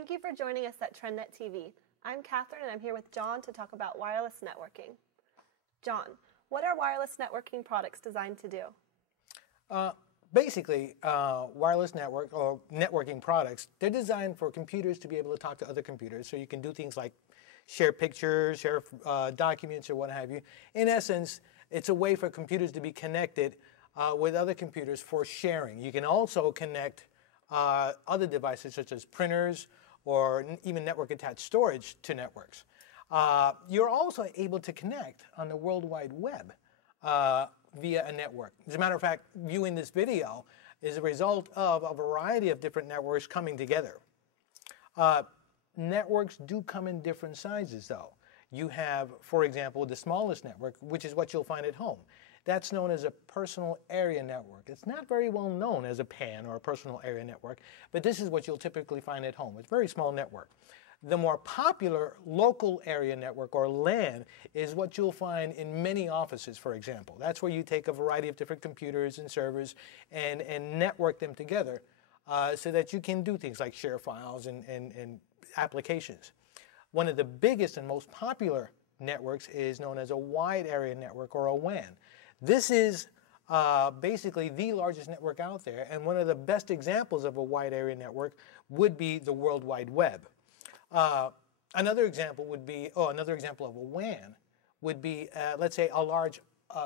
Thank you for joining us at TRENDnet TV. I'm Catherine and I'm here with John to talk about wireless networking. John, what are wireless networking products designed to do? Basically, wireless network or networking products, they're designed for computers to be able to talk to other computers. So you can do things like share pictures, share documents, or what have you. In essence, it's a way for computers to be connected with other computers for sharing. You can also connect other devices such as printers or even network-attached storage to networks. You're also able to connect on the World Wide Web via a network. As a matter of fact, viewing this video is a result of a variety of different networks coming together. Networks do come in different sizes, though. You have, for example, the smallest network, which is what you'll find at home. That's known as a personal area network. It's not very well known as a PAN or a personal area network, but this is what you'll typically find at home. It's a very small network. The more popular local area network, or LAN, is what you'll find in many offices, for example. That's where you take a variety of different computers and servers and network them together so that you can do things like share files and applications. One of the biggest and most popular networks is known as a wide area network, or a WAN. This is basically the largest network out there, and one of the best examples of a wide area network would be the World Wide Web. Another example would be, another example of a WAN would be, let's say, a large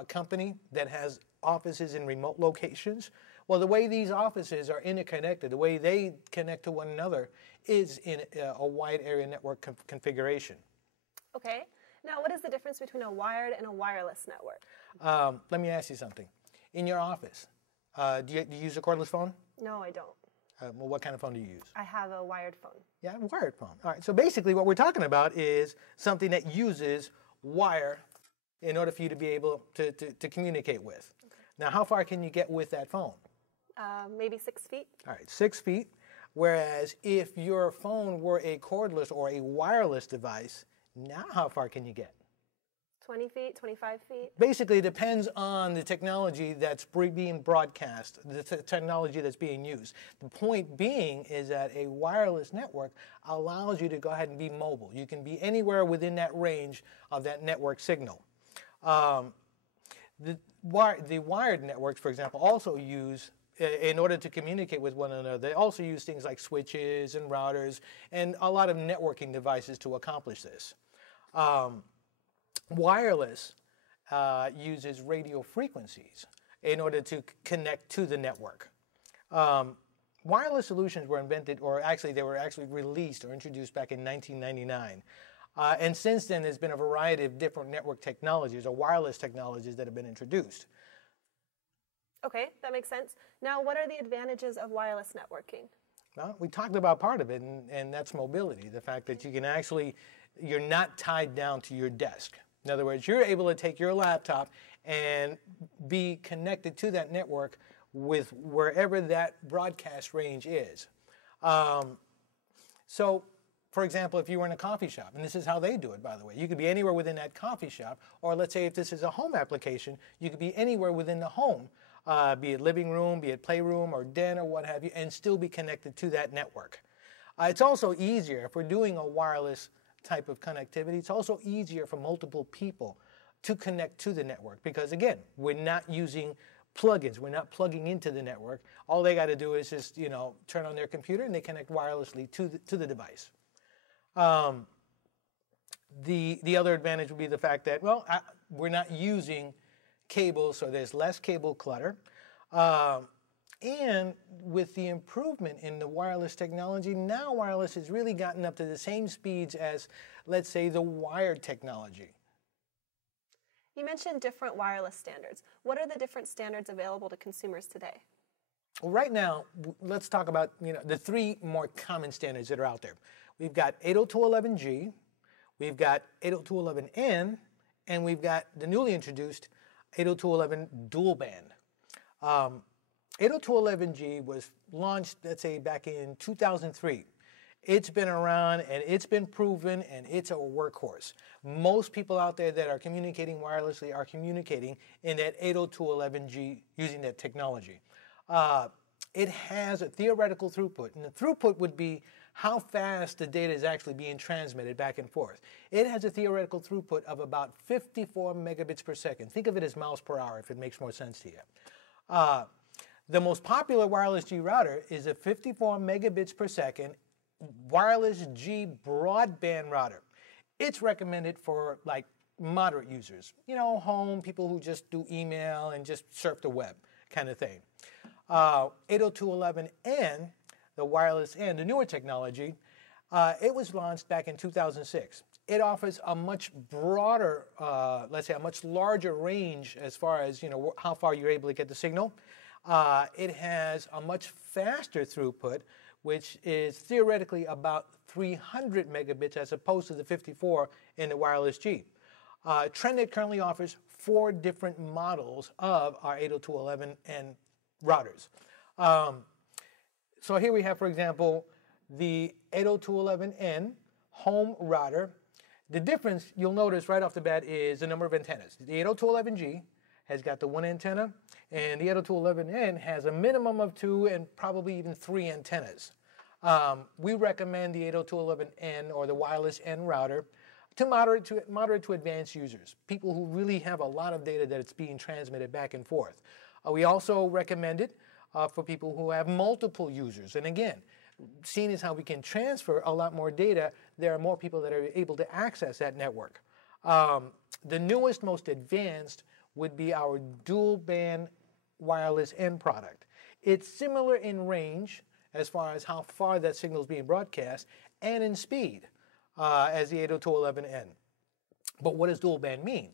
company that has offices in remote locations. Well, the way these offices are interconnected, the way they connect to one another, is in a wide area network configuration. Okay. Now, what is the difference between a wired and a wireless network? Let me ask you something. In your office, do you use a cordless phone? No, I don't. Well, what kind of phone do you use? I have a wired phone. Yeah, a wired phone. All right, so basically what we're talking about is something that uses wire in order for you to be able to communicate with. Okay. Now, how far can you get with that phone? Maybe 6 feet. All right, 6 feet. Whereas if your phone were a cordless or a wireless device, now how far can you get? 20 feet, 25 feet? Basically, it depends on the technology that's being broadcast, the technology that's being used. The point being is that a wireless network allows you to go ahead and be mobile. You can be anywhere within that range of that network signal. The wired networks, for example, also use, in order to communicate with one another, they also use things like switches and routers and a lot of networking devices to accomplish this. Wireless uses radio frequencies in order to connect to the network. Wireless solutions were invented, or actually they were actually released or introduced back in 1999. And since then, there's been a variety of different network technologies or wireless technologies that have been introduced. Okay, that makes sense. Now, what are the advantages of wireless networking? Well, we talked about part of it, and that's mobility, the fact that you can actually, you're not tied down to your desk. In other words, you're able to take your laptop and be connected to that network with wherever that broadcast range is. So, for example, if you were in a coffee shop, and this is how they do it, by the way, you could be anywhere within that coffee shop, or let's say if this is a home application, you could be anywhere within the home, be it living room, be it playroom, or den, or what have you, and still be connected to that network. It's also easier, if we're doing a wireless type of connectivity, it's also easier for multiple people to connect to the network because, again, we're not using plugins. We're not plugging into the network. All they got to do is just, turn on their computer and they connect wirelessly to the device. The other advantage would be the fact that, well, we're not using cables, so there's less cable clutter. And with the improvement in the wireless technology, now wireless has really gotten up to the same speeds as, let's say, the wired technology. You mentioned different wireless standards. What are the different standards available to consumers today? Well, right now, let's talk about the three more common standards that are out there. We've got 802.11g, we've got 802.11n, and we've got the newly introduced 802.11 dual band. 802.11g was launched, let's say, back in 2003. It's been around and it's been proven and it's a workhorse. Most people out there that are communicating wirelessly are communicating in that 802.11g using that technology. It has a theoretical throughput, and the throughput would be how fast the data is actually being transmitted back and forth. It has a theoretical throughput of about 54 megabits per second. Think of it as miles per hour if it makes more sense to you. The most popular wireless G router is a 54 megabits per second wireless G broadband router. It's recommended for like moderate users, you know, home, people who just do email and just surf the web kind of thing. 802.11n, the wireless N, the newer technology, it was launched back in 2006. It offers a much broader, let's say a much larger range as far as, you know, how far you're able to get the signal. It has a much faster throughput, which is theoretically about 300 megabits as opposed to the 54 in the wireless G. TRENDnet currently offers 4 different models of our 802.11n routers. So here we have, for example, the 802.11n home router. The difference you'll notice right off the bat is the number of antennas. The 802.11g has got the 1 antenna, and the 802.11n has a minimum of 2 and probably even 3 antennas. We recommend the 802.11n or the wireless N router to moderate to advanced users, people who really have a lot of data that it's being transmitted back and forth. We also recommend it for people who have multiple users. And again, seeing as how we can transfer a lot more data, there are more people that are able to access that network. The newest, most advanced would be our dual band wireless N product. It's similar in range as far as how far that signal is being broadcast and in speed as the 802.11n. But what does dual band mean?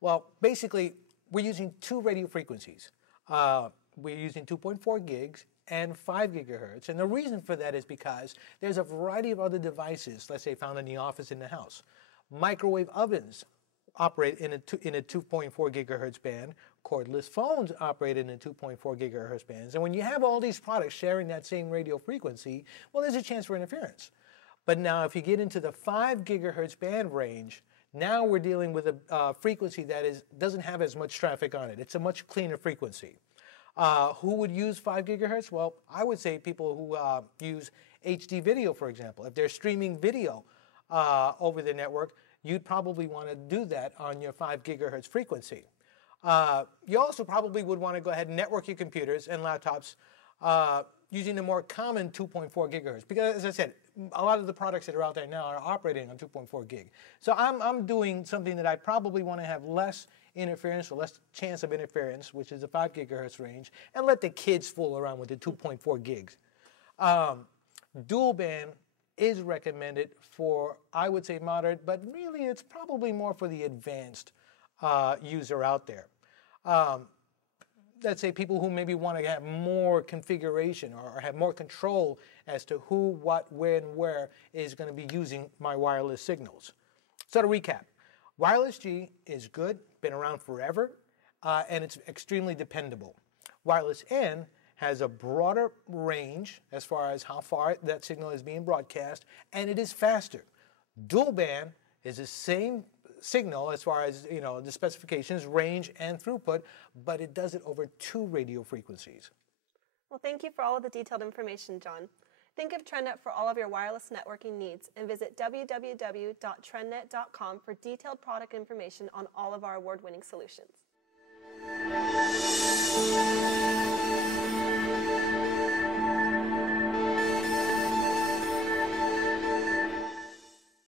Well, basically, we're using 2 radio frequencies. We're using 2.4 gigs and 5 gigahertz. And the reason for that is because there's a variety of other devices, let's say found in the office, in the house. Microwave ovens operate in a 2.4 gigahertz band. Cordless phones operate in a 2.4 gigahertz bands. And when you have all these products sharing that same radio frequency, well, there's a chance for interference. But now if you get into the 5 gigahertz band range, now we're dealing with a frequency that doesn't have as much traffic on it. It's a much cleaner frequency. Who would use 5 gigahertz? Well, I would say people who use HD video, for example. If they're streaming video over the network, you'd probably want to do that on your 5 gigahertz frequency. You also probably would want to go ahead and network your computers and laptops using the more common 2.4 gigahertz. Because, as I said, a lot of the products that are out there now are operating on 2.4 gig. So I'm doing something that I probably want to have less interference or less chance of interference, which is the 5 gigahertz range, and let the kids fool around with the 2.4 gigs. Dual band is recommended for, I would say, moderate, but really it's probably more for the advanced user out there. Let's say people who maybe want to have more configuration or have more control as to who, what, when, where is going to be using my wireless signals. So to recap, wireless G is good, been around forever, and it's extremely dependable. Wireless N has a broader range as far as how far that signal is being broadcast, and it is faster. Dual band is the same signal as far as, you know, the specifications, range, and throughput, but it does it over 2 radio frequencies. Well, thank you for all of the detailed information, John. Think of TRENDnet for all of your wireless networking needs and visit www.trendnet.com for detailed product information on all of our award-winning solutions.